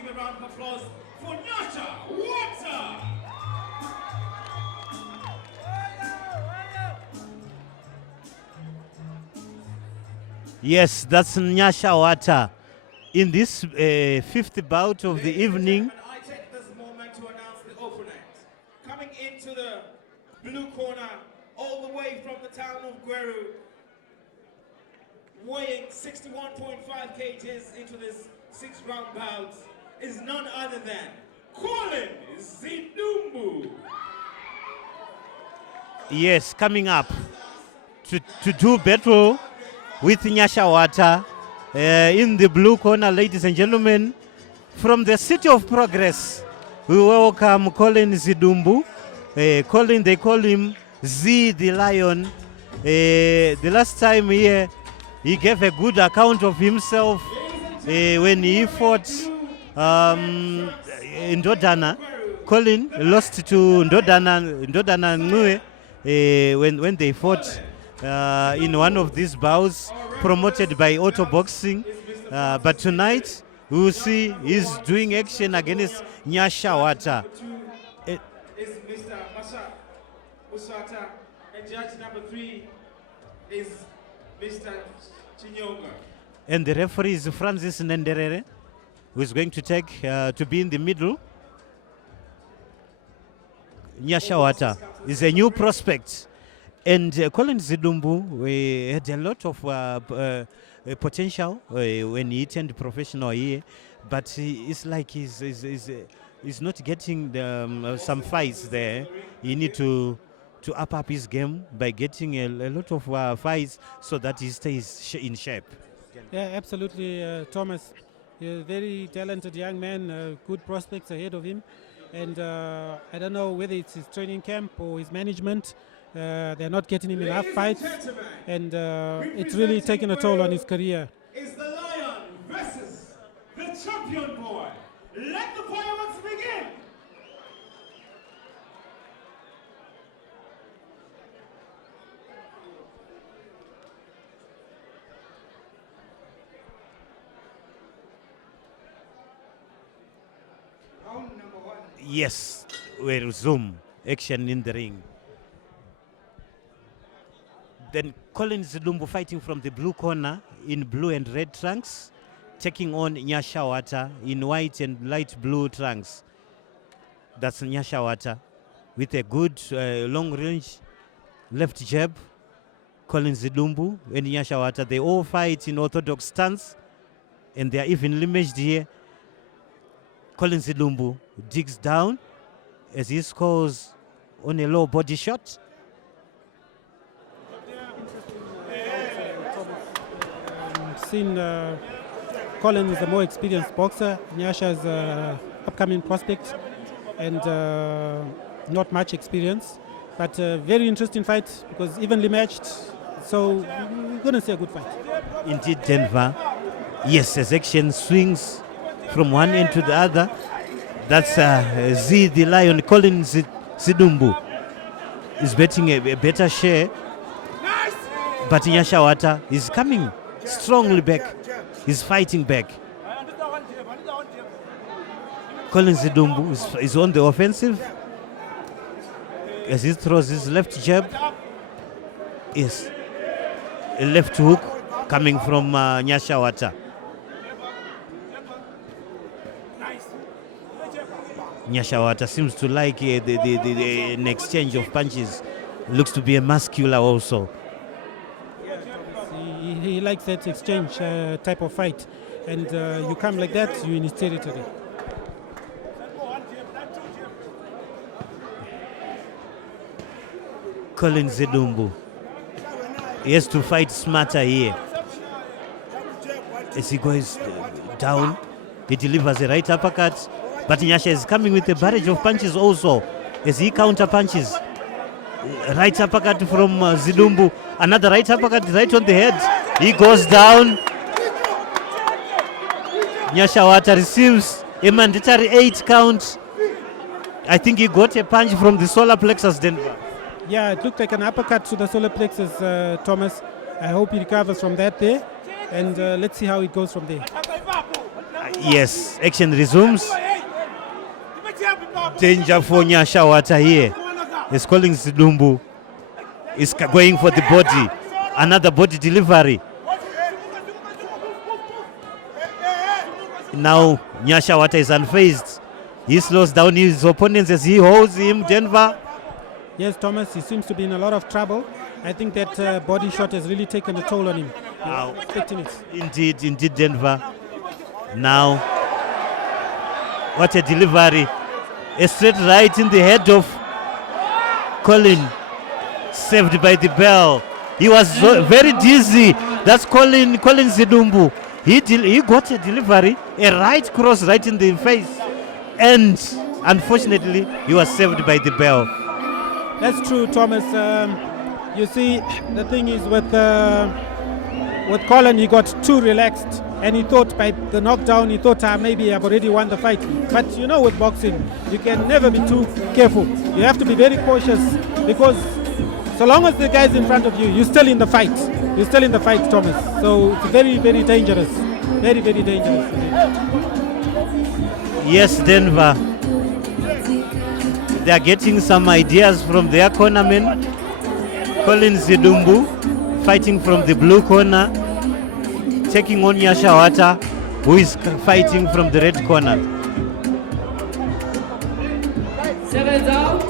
give a round of applause for Nyasha, Hwata. Yes, that's Nyasha Hwata. In this fifth bout of the evening. I take this moment to announce the opponent. Coming into the blue corner, all the way from the town of Gweru, weighing 61.5 kgs into this 6-round bout, is none other than Collen Zidumbu. Yes, coming up to do battle with Nyasha Hwata in the blue corner, ladies and gentlemen. From the City of Progress, we welcome Collen Zidumbu. Collen, they call him Z the Lion. The last time here, he gave a good account of himself when he fought in Ndodana. Collen lost to Ndodana Ngwe when they fought in one of these bouts promoted by Otto Boxing. But tonight, we will see he's doing action against Nyasha Hwata. Is Mr. Musata, and judge number 3 is Mr. Chinyonga. And the referee is Francis Nenderere, who is going to take to be in the middle. Nyasha Hwata is a new prospect. And Collen Zidumbu, we had a lot of potential when he turned professional here, but it's like he's not getting some fights there. He need to up his game by getting a lot of fights so that he stays in shape. Yeah, absolutely, Thomas. He's a very talented young man, good prospects ahead of him. And I don't know whether it's his training camp or his management. They're not getting him enough fights, and it's really taken a toll on his career. Is the Lion versus the champion boy. Let the fireworks begin. Round number 1. Yes, we resume action in the ring. Then Collen Zidumbu fighting from the blue corner in blue and red trunks, taking on Nyasha Hwata in white and light blue trunks. That's Nyasha Hwata with a good long range left jab. Collen Zidumbu and Nyasha Hwata, they all fight in orthodox stance, and they are evenly matched here. Collen Zidumbu digs down as he scores on a low body shot. Seen Collen is a more experienced boxer. Nyasha is an upcoming prospect and not much experience, but very interesting fight because evenly matched. So we're going to see a good fight. Indeed, Denver. Yes, as action swings from one end to the other. That's Z the Lion. Collen Zidumbu is betting a better share, but Nyasha Hwata is coming strongly back. He's fighting back. Collen Zidumbu is on the offensive as he throws his left jab. Yes, a left hook coming from Nyasha Hwata. Nyasha Hwata seems to like an exchange of punches. Looks to be a muscular also. He likes that exchange type of fight, and you come like that, you're in his territory. Collen Zidumbu, he has to fight smarter here. As he goes down, he delivers a right uppercut, but Nyasha is coming with a barrage of punches also as he counter punches. Right uppercut from Zidumbu, another right uppercut right on the head. He goes down. Nyasha Hwata receives a mandatory 8 count. I think he got a punch from the solar plexus, Denver. Yeah, it looked like an uppercut to the solar plexus, Thomas. I hope he recovers from that there, and let's see how it goes from there. Yes, action resumes. Danger for Nyasha Hwata here. He's calling Zidumbu. He's going for the body. Another body delivery. Now Nyasha Hwata is unfazed. He slows down his opponents as he holds him. Denver. Yes, Thomas, he seems to be in a lot of trouble. I think that body shot has really taken a toll on him. Wow. Expecting it. Indeed, Denver. Now, what a delivery. A straight right in the head of Collen. Saved by the bell. He was very dizzy. That's Collen Zidumbu. He got a delivery, a right cross right in the face. And unfortunately, he was saved by the bell. That's true, Thomas. You see, the thing is with Collen, he got too relaxed, and he thought by the knockdown, he thought maybe I've already won the fight. But you know, with boxing, you can never be too careful. You have to be very cautious, because so long as the guy's in front of you, you're still in the fight. You're still in the fight, Thomas. So it's very, very dangerous. Very, very dangerous. Yes, Denver. They are getting some ideas from their cornermen. Collen Zidumbu fighting from the blue corner, taking on Nyasha Hwata, who is fighting from the red corner. 7 out.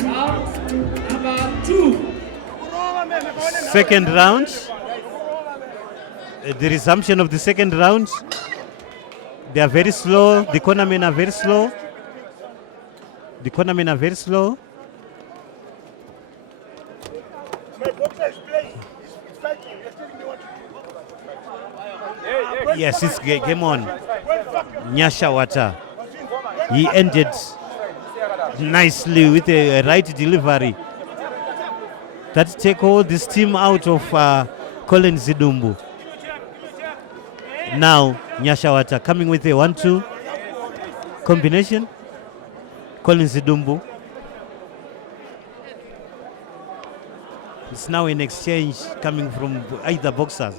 Round number 2. Second round. The resumption of the second round. They are very slow. The cornermen are very slow. Yes, it's game on. Nyasha Hwata. He ended nicely with a right delivery. That take all the steam out of Collen Zidumbu. Now Nyasha Hwata coming with a 1-2 combination. Collen Zidumbu. It's now an exchange coming from either boxers.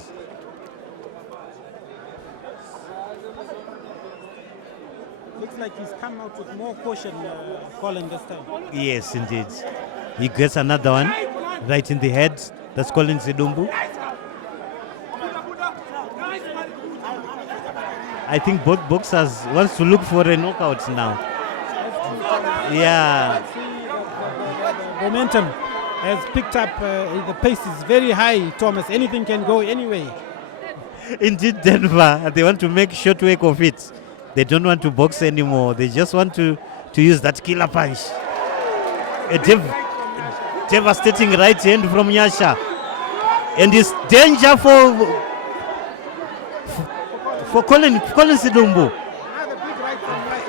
Looks like he's come out with more caution, Collen, this time. Yes, indeed. He gets another one right in the head. That's Collen Zidumbu. I think both boxers wants to look for a knockout now. Yeah. The momentum has picked up. The pace is very high, Thomas. Anything can go anyway. Indeed, Denver. They want to make short work of it. They don't want to box anymore. They just want to use that killer punch. A devastating right hand from Nyasha. And it's danger for Collen Zidumbu.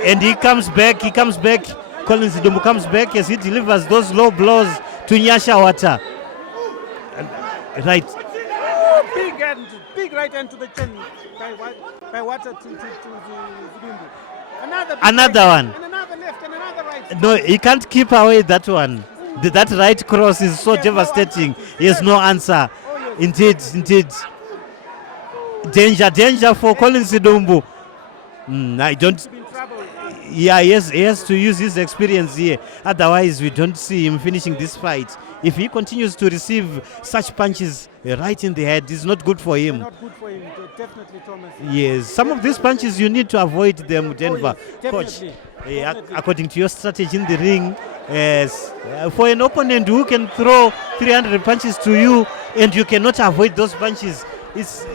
And he comes back. Collen Zidumbu comes back as he delivers those low blows to Nyasha Hwata. Right. Big right hand to the chin by Hwata to Zidumbu. Another one. And another left and another right. No, he can't keep away that one. That right cross is so devastating. He has no answer. Indeed. Danger for Collen Zidumbu. I don't. Yeah, he has to use his experience here. Otherwise, we don't see him finishing this fight. If he continues to receive such punches right in the head, it's not good for him. Not good for him, definitely, Thomas. Yes, some of these punches you need to avoid them, Denver. Coach, according to your strategy in the ring, for an opponent who can throw 300 punches to you and you cannot avoid those punches, it's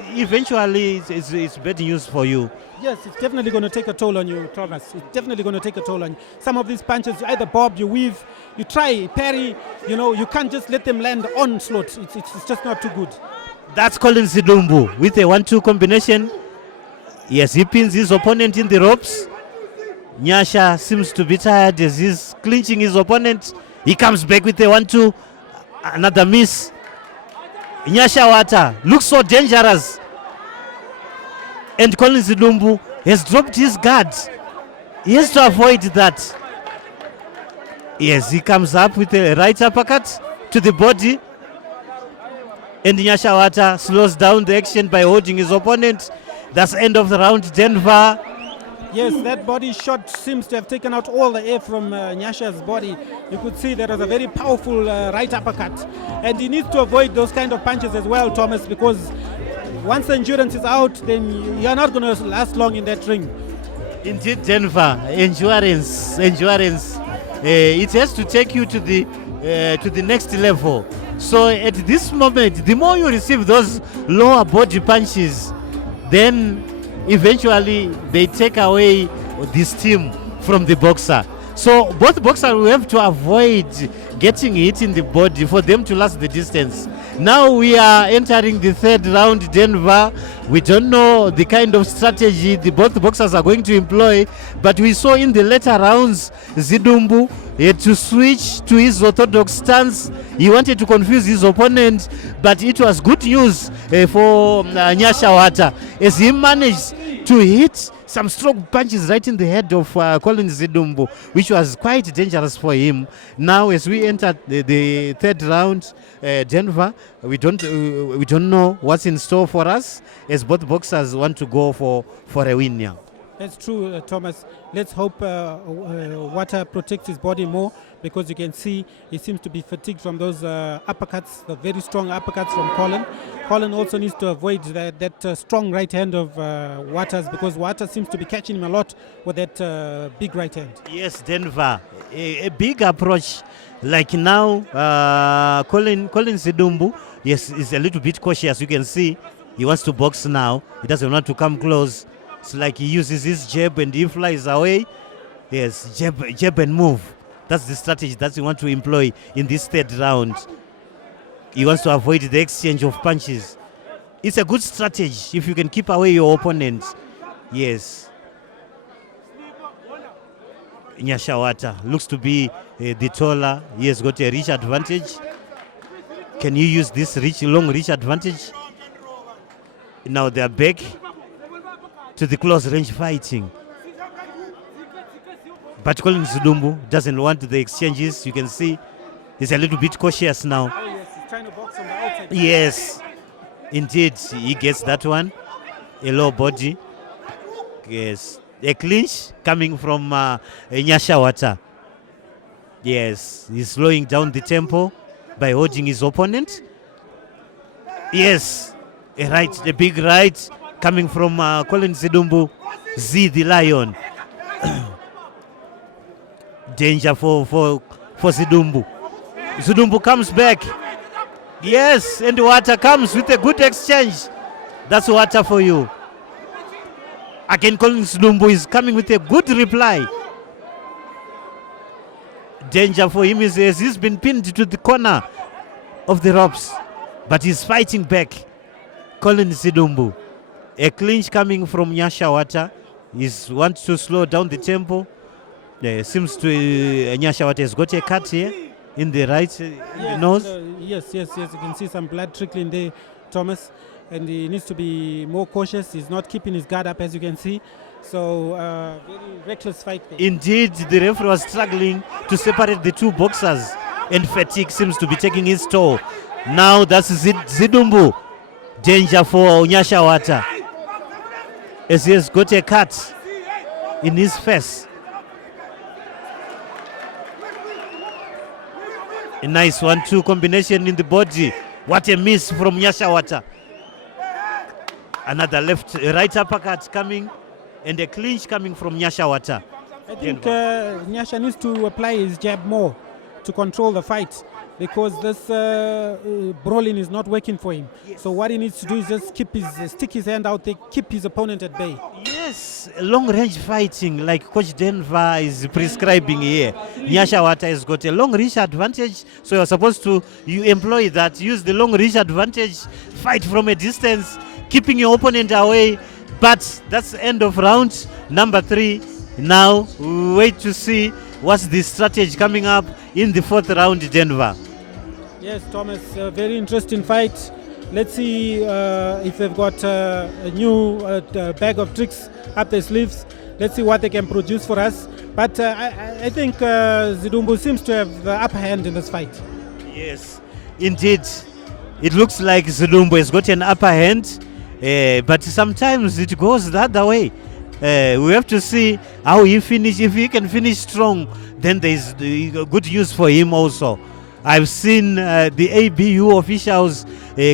bad news for you. Yes, it's definitely going to take a toll on you, Thomas. It's definitely going to take a toll on you. Some of these punches, you either bob, you weave, you try, parry, you can't just let them land onslaught. It's just not too good. That's Collen Zidumbu with a 1-2 combination. Yes, he pins his opponent in the ropes. Nyasha seems to be tired as he's clinching his opponent. He comes back with a 1-2. Another miss. Nyasha Hwata looks so dangerous. And Collen Zidumbu has dropped his guard. He has to avoid that. Yes, he comes up with a right uppercut to the body. And Nyasha Hwata slows down the action by holding his opponent. That's end of the round, Denver. Yes, that body shot seems to have taken out all the air from Nyasha's body. You could see there was a very powerful right uppercut. And he needs to avoid those kind of punches as well, Thomas, because once the endurance is out, then you're not going to last long in that ring. Indeed, Denver, endurance. It has to take you to the next level. So at this moment, the more you receive those lower body punches, then eventually they take away the steam from the boxer. So both boxers will have to avoid getting hit in the body for them to last the distance. Now we are entering the third round, Denver. We don't know the kind of strategy both boxers are going to employ, but we saw in the later rounds, Zidumbu had to switch to his orthodox stance. He wanted to confuse his opponent, but it was good news for Nyasha Hwata as he managed to hit some strong punches right in the head of Collen Zidumbu, which was quite dangerous for him. Now, as we enter the third round, Denver, we don't know what's in store for us, as both boxers want to go for a win now. That's true, Thomas. Let's hope Hwata protects his body more, because you can see he seems to be fatigued from those uppercuts, the very strong uppercuts from Collen. Collen also needs to avoid that strong right hand of Hwata's, because Hwata seems to be catching him a lot with that big right hand. Yes, Denver, a big approach. Like now, Collen Zidumbu, yes, is a little bit cautious. You can see he wants to box now. He doesn't want to come close. It's like he uses his jab and he flies away. Yes, jab and move. That's the strategy that you want to employ in this third round. He wants to avoid the exchange of punches. It's a good strategy if you can keep away your opponent. Yes. Nyasha Hwata looks to be the taller. He has got a reach advantage. Can you use this long reach advantage? Now they are back to the close range fighting. But Collen Zidumbu doesn't want the exchanges. You can see he's a little bit cautious now. Oh, yes, he's trying to box on the outside. Yes, indeed, he gets that one. A low body. Yes, a clinch coming from Nyasha Hwata. Yes, he's slowing down the tempo by holding his opponent. Yes, a big right coming from Collen Zidumbu. Z the Lion. Danger for Zidumbu. Zidumbu comes back. Yes, and Hwata comes with a good exchange. That's Hwata for you. Again, Collen Zidumbu is coming with a good reply. Danger for him is as he's been pinned to the corner of the ropes, but he's fighting back. Collen Zidumbu. A clinch coming from Nyasha Hwata. He wants to slow down the tempo. Seems to Nyasha Hwata has got a cut here in the right nose. Yes. You can see some blood trickling there, Thomas. And he needs to be more cautious. He's not keeping his guard up, as you can see. So, very reckless fight there. Indeed, the referee was struggling to separate the two boxers, and fatigue seems to be taking its toll. Now that's Zidumbu. Danger for Nyasha Hwata, as he has got a cut in his face. A nice 1-2 combination in the body. What a miss from Nyasha Hwata. Another right uppercut coming, and a clinch coming from Nyasha Hwata. I think Nyasha needs to apply his jab more to control the fight, because this brawling is not working for him. Yes. So what he needs to do is just stick his hand out there, keep his opponent at bay. Yes, long range fighting like Coach Denver is prescribing here. Nyasha Hwata has got a long reach advantage, so you're supposed to employ that, use the long reach advantage, fight from a distance, keeping your opponent away. But that's the end of round number 3. Now we wait to see what's the strategy coming up in the 4th round, Denver. Yes, Thomas, a very interesting fight. Let's see if they've got a new bag of tricks up their sleeves. Let's see what they can produce for us. But I think Zidumbu seems to have the upper hand in this fight. Yes, indeed. It looks like Zidumbu has got an upper hand, but sometimes it goes the other way. We have to see how he finish. If he can finish strong, then there is good news for him also. I've seen the ABU officials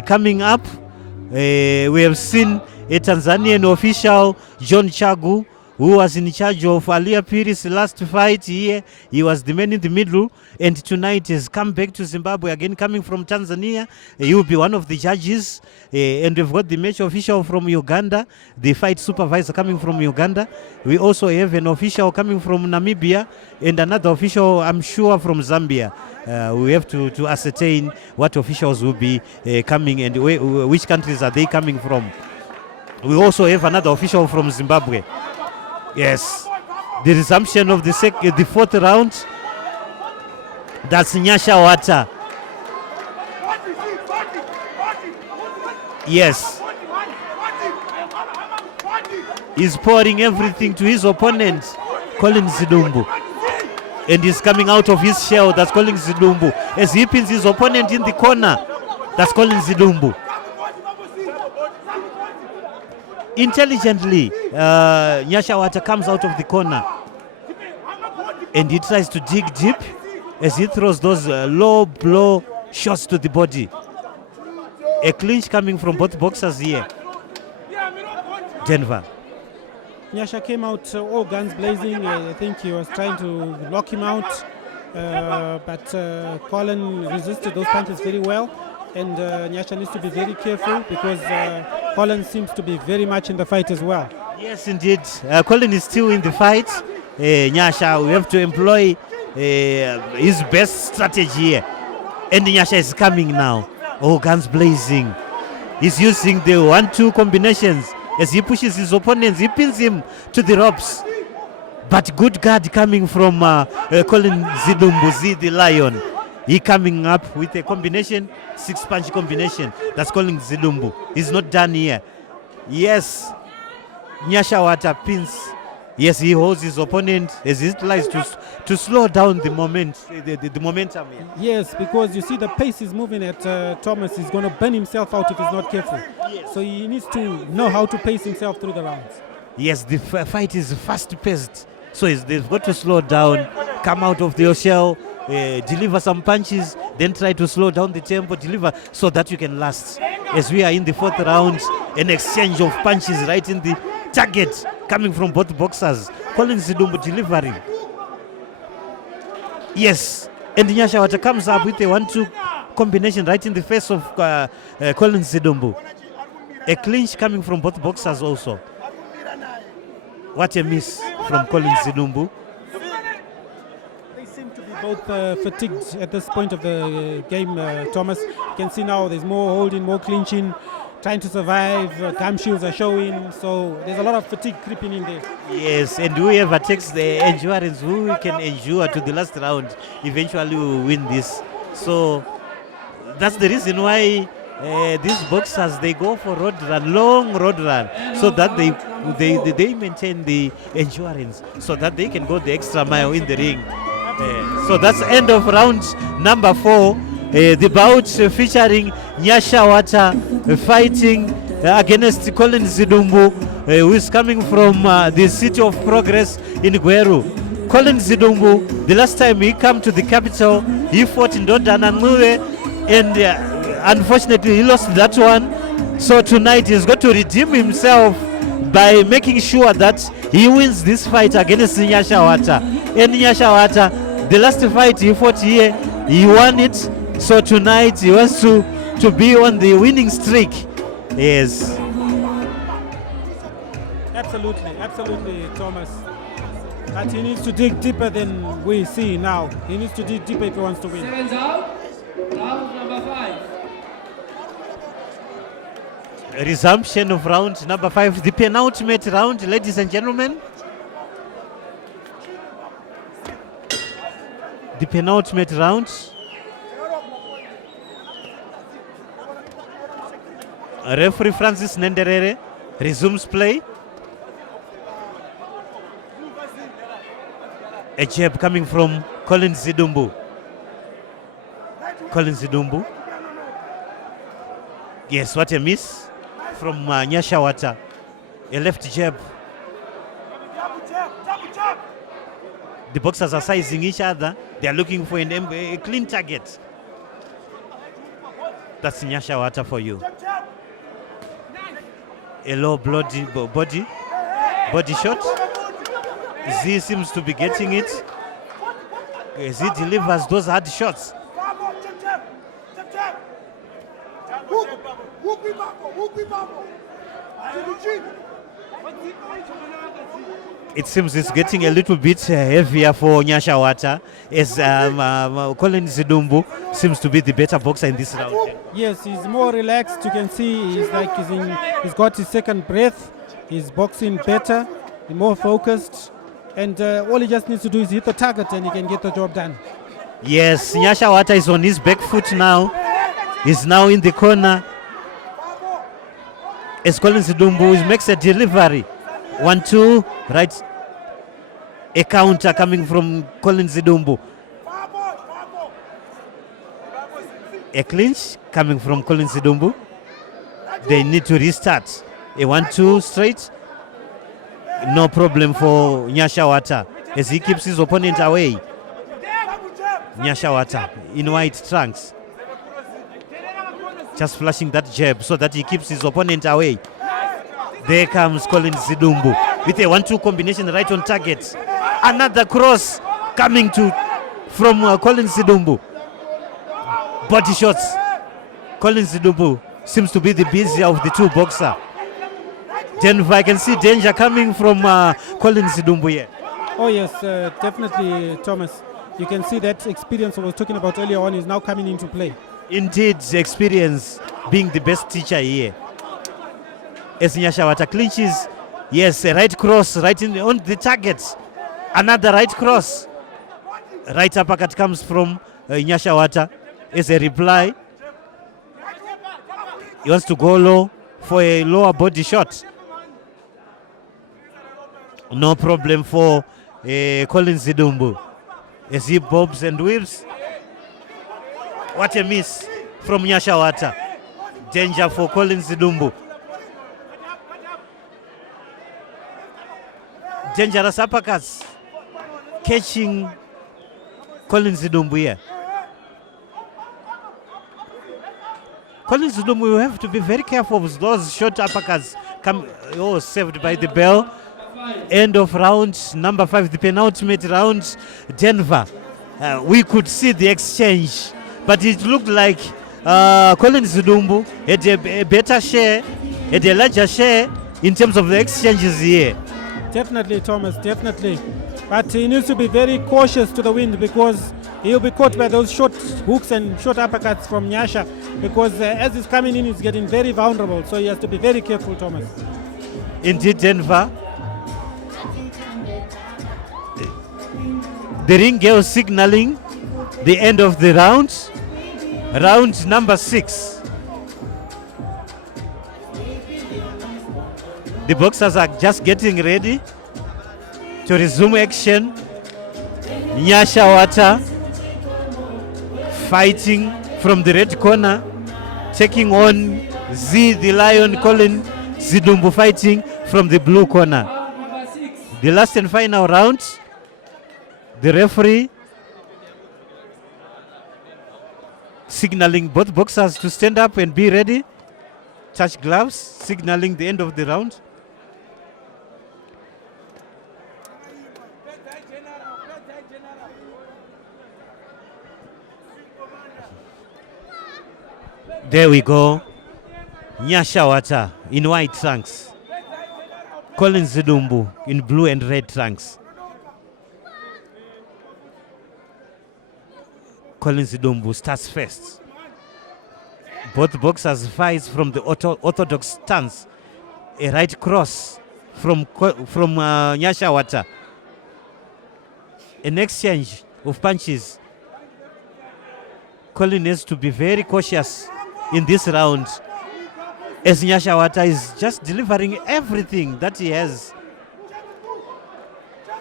coming up. We have seen a Tanzanian official, John Chagu, who was in charge of Alia Piri's last fight here. He was the man in the middle, and tonight has come back to Zimbabwe again, coming from Tanzania. He will be one of the judges. And we've got the match official from Uganda, the fight supervisor coming from Uganda. We also have an official coming from Namibia, and another official, I'm sure, from Zambia. We have to ascertain what officials will be coming and which countries are they coming from. We also have another official from Zimbabwe. Yes, the resumption of the fourth round. That's Nyasha Hwata. Yes, he's pouring everything to his opponent, Collen Zidumbu, and he's coming out of his shell. That's Collen Zidumbu as he pins his opponent in the corner. That's Collen Zidumbu. Intelligently, Nyasha Hwata comes out of the corner and he tries to dig deep as he throws those low blow shots to the body. A clinch coming from both boxers here. Denver. Nyasha came out all guns blazing. I think he was trying to lock him out, but Collen resisted those punches very well. And Nyasha needs to be very careful because Collen seems to be very much in the fight as well. Yes, indeed. Collen is still in the fight. Nyasha, we have to employ his best strategy here. And Nyasha is coming now. Oh, guns blazing. He's using the 1-2 combinations. As he pushes his opponents, he pins him to the ropes. But good guard coming from Collen Zidumbu, the Lion. He coming up with a combination, 6-punch combination. That's Collen Zidumbu. He's not done here. Yes, Nyasha Hwata pins. Yes, he holds his opponent as he tries to slow down the momentum here. Yes, because you see the pace is moving at Thomas. He's going to burn himself out if he's not careful. Yes. So he needs to know how to pace himself through the rounds. Yes, the fight is fast-paced. So they've got to slow down, come out of their shell, deliver some punches, then try to slow down the tempo, deliver so that you can last. As we are in the fourth round, an exchange of punches right in the target coming from both boxers. Collen Zidumbu delivering. Yes, and Nyasha Hwata comes up with a 1-2 combination right in the face of Collen Zidumbu. A clinch coming from both boxers also. What a miss from Collen Zidumbu. They seem to be both fatigued at this point of the game, Thomas. You can see now there's more holding, more clinching, trying to survive. Gum shields are showing, so there's a lot of fatigue creeping in there. Yes, and whoever takes the endurance, who can endure to the last round, eventually will win this. So that's the reason why these boxers, they go for road run, long road run, so that they maintain the endurance, so that they can go the extra mile in the ring. So that's end of round number 4. The bout featuring Nyasha Hwata fighting against Collen Zidumbu, who is coming from the city of progress in Gweru. Collen Zidumbu, the last time he came to the capital, he fought in Dondanangue, and unfortunately he lost that one. So tonight he's got to redeem himself by making sure that he wins this fight against Nyasha Hwata. And Nyasha Hwata, the last fight he fought here, he won it. So tonight he wants to be on the winning streak. Yes. Absolutely, Thomas. But he needs to dig deeper than we see now. He needs to dig deeper if he wants to win. 7's out. Round number 5. Resumption of round number 5, the penultimate round, ladies and gentlemen. The penultimate round. Referee Francis Nenderere resumes play. A jab coming from Collen Zidumbu. Collen Zidumbu. Yes, what a miss from Nyasha Hwata. A left jab. The boxers are sizing each other. They are looking for a clean target. That's Nyasha Hwata for you. A low body shot. Z seems to be getting it. Z delivers those hard shots. It seems it's getting a little bit heavier for Nyasha Hwata, as Collen Zidumbu seems to be the better boxer in this round. Yes, he's more relaxed. You can see he's got his second breath. He's boxing better, he's more focused, and all he just needs to do is hit the target and he can get the job done. Yes, Nyasha Hwata is on his back foot now. He's now in the corner. As Collen Zidumbu makes a delivery. 1-2, right. A counter coming from Collen Zidumbu. A clinch coming from Collen Zidumbu. They need to restart. A 1-2 straight. No problem for Nyasha Hwata as he keeps his opponent away. Nyasha Hwata in white trunks. Just flashing that jab so that he keeps his opponent away. There comes Collen Zidumbu with a 1-2 combination right on target. Another cross coming from Collen Zidumbu. Body shots. Collen Zidumbu seems to be the busier of the two boxers. Denver, I can see danger coming from Collen Zidumbu here. Oh yes, definitely, Thomas. You can see that experience I was talking about earlier on is now coming into play. Indeed, experience being the best teacher here. As Nyasha Hwata clinches, yes, a right cross right on the target. Another right cross. Right uppercut comes from Nyasha Hwata as a reply. He wants to go low for a lower body shot. No problem for Collen Zidumbu as he bobs and weaves. What a miss from Nyasha Hwata. Danger for Collen Zidumbu. Dangerous uppercuts catching Collen Zidumbu here. Collen Zidumbu, you have to be very careful of those short uppercuts. Saved by the bell. End of round number 5, the penultimate round. Denver. We could see the exchange, but it looked like Collen Zidumbu had a better share, had a larger share in terms of the exchanges here. Definitely, Thomas, definitely. But he needs to be very cautious to the wind because he'll be caught by those short hooks and short uppercuts from Nyasha because as he's coming in, he's getting very vulnerable. So he has to be very careful, Thomas. Indeed, Denver. The ring girl signaling the end of the round. Round number 6. The boxers are just getting ready to resume action. Nyasha Hwata fighting from the red corner, taking on Z the Lion. Collen Zidumbu fighting from the blue corner. The last and final round. The referee signaling both boxers to stand up and be ready. Touch gloves, signaling the end of the round. There we go. Nyasha Hwata in white trunks. Collen Zidumbu in blue and red trunks. Collen Zidumbu starts first. Both boxers fight from the orthodox stance. A right cross from Nyasha Hwata. An exchange of punches. Collen has to be very cautious in this round as Nyasha Hwata is just delivering everything that he has.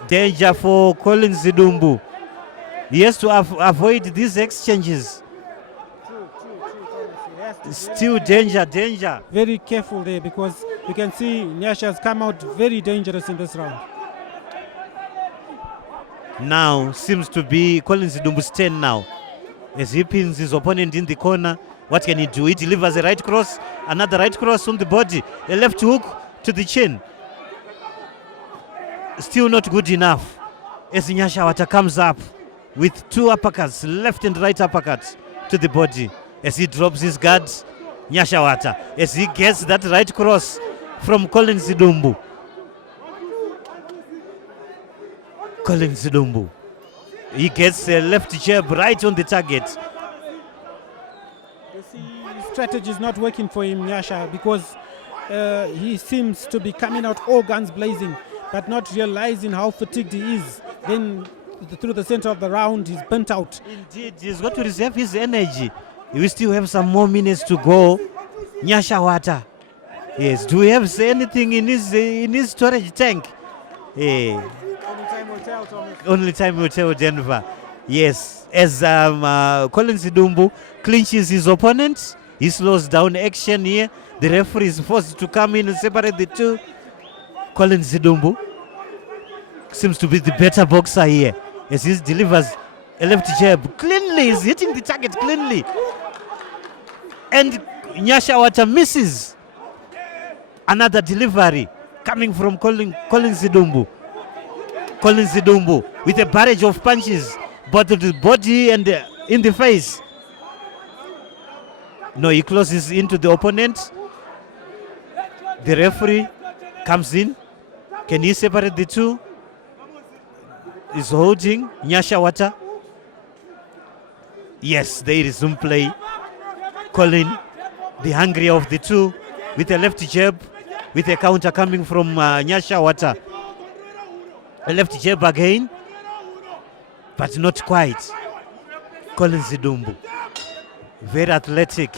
Danger for Collen Zidumbu. He has to avoid these exchanges. True. He has Still danger, danger. Very careful there because you can see Nyasha has come out very dangerous in this round. Now seems to be Collen Zidumbu's turn now. As he pins his opponent in the corner, what can he do? He delivers a right cross, another right cross on the body, a left hook to the chin. Still not good enough. As Nyasha Hwata comes up with two uppercuts, left and right uppercuts to the body. As he drops his guard, Nyasha Hwata, as he gets that right cross from Collen Zidumbu. Collen Zidumbu. He gets a left jab right on the target. You see, his strategy is not working for him, Nyasha, because he seems to be coming out all guns blazing, but not realizing how fatigued he is. Then through the center of the round, he's burnt out. Indeed, he's got to reserve his energy. We still have some more minutes to go. Nyasha Hwata. Yes, do we have anything in his storage tank? Only time will tell, Thomas. Only time will tell, Denver. Yes, as Collen Zidumbu clinches his opponent, he slows down action here. The referee is forced to come in and separate the two. Collen Zidumbu seems to be the better boxer here as he delivers a left jab cleanly. He's hitting the target cleanly. And Nyasha Hwata misses. Another delivery coming from Collen Zidumbu. Collen Zidumbu with a barrage of punches, both to the body and in the face. No, he closes into the opponent. The referee comes in. Can he separate the two? He's holding Nyasha Hwata. Yes, they resume play. Collen, the hungrier of the two, with a left jab, with a counter coming from Nyasha Hwata. A left jab again, but not quite. Collen Zidumbu, very athletic.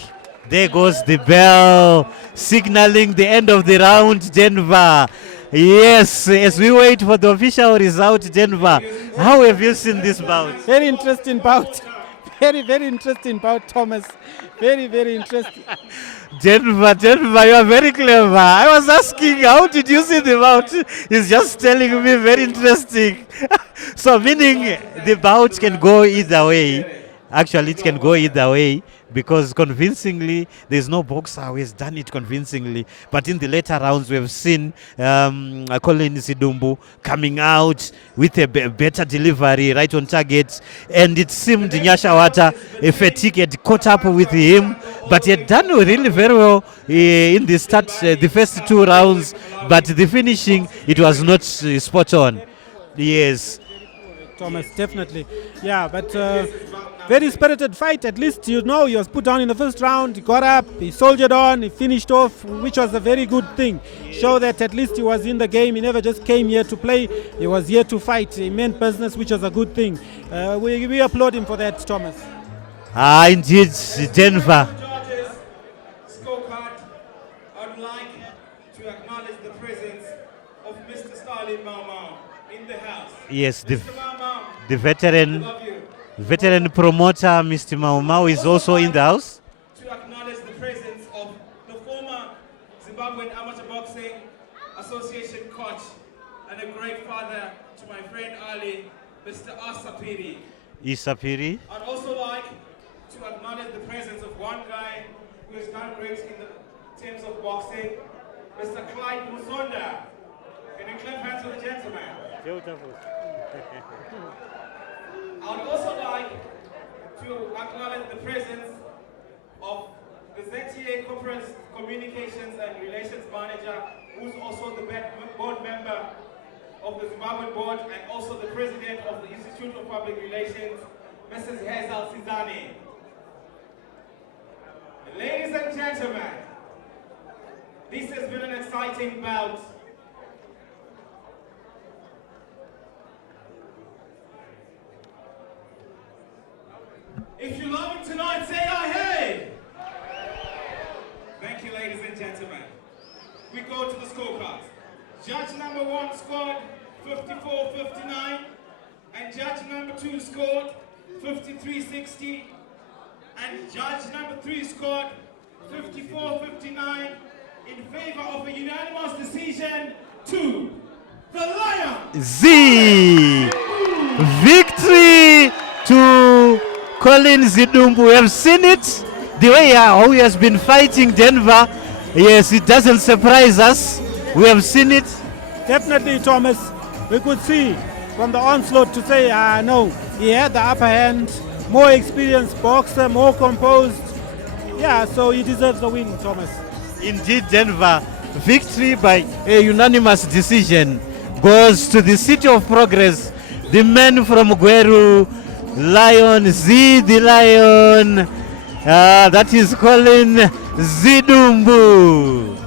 There goes the bell, signaling the end of the round, Denver. Yes, as we wait for the official result, Denver. How have you seen this bout? Very interesting bout. Very, very interesting bout, Thomas. Very, very interesting. Denver, you are very clever. I was asking, how did you see the bout? He's just telling me very interesting. So meaning the bout can go either way. Actually, it can go either way because convincingly, there's no boxer who has done it convincingly. But in the later rounds, we have seen Collen Zidumbu coming out with a better delivery right on target. And it seemed Nyasha Hwata, a fatigue had caught up with him. But he had done really very well in the start, the first two rounds. But the finishing, it was not spot on. Yes. Thomas, definitely. Yeah, but very spirited fight. At least, you know, he was put down in the first round. He got up, he soldiered on, he finished off, which was a very good thing. Show that at least he was in the game. He never just came here to play. He was here to fight. He meant business, which was a good thing. We applaud him for that, Thomas. Indeed, Denver. Scorecard, I'd like to acknowledge the presence of Mr. Stalin Mama in the house. Yes, Mr. Mama, the veteran love you. veteran promoter, Mr. Mau is also in the house. To acknowledge the presence of the former Zimbabwean Amateur Boxing Association coach and a great father to my friend Ali, Mr. Asapiri. Isapiri. I'd also like to acknowledge the presence of one guy who has done great in the terms of boxing, Mr. Clyde Musonda. Can you clap hands for the gentleman? I would also like to acknowledge the presence of the ZTA Corporate Communications and Relations Manager, who's also the board member of the Zimbabwean board and also the president of the Institute of Public Relations, Mrs. Hazel Sizani. Ladies and gentlemen, this has been an exciting bout. If you love it tonight, say "oh hey!" Thank you, ladies and gentlemen. We go to the scorecards. Judge number 1 scored 54-59, and judge number 2 scored 53-60, and judge number 3 scored 54-59 in favor of a unanimous decision to the Lion. Z. Victory to Collen Zidumbu. We have seen it. The way how he has been fighting Denver. Yes, it doesn't surprise us. We have seen it. Definitely, Thomas. We could see from the onslaught to say, no, he had the upper hand, more experienced boxer, more composed. Yeah, so he deserves the win, Thomas. Indeed, Denver. Victory by a unanimous decision goes to the City of Progress. The men from Gweru, Lion, Z the Lion. That is Collen Zidumbu.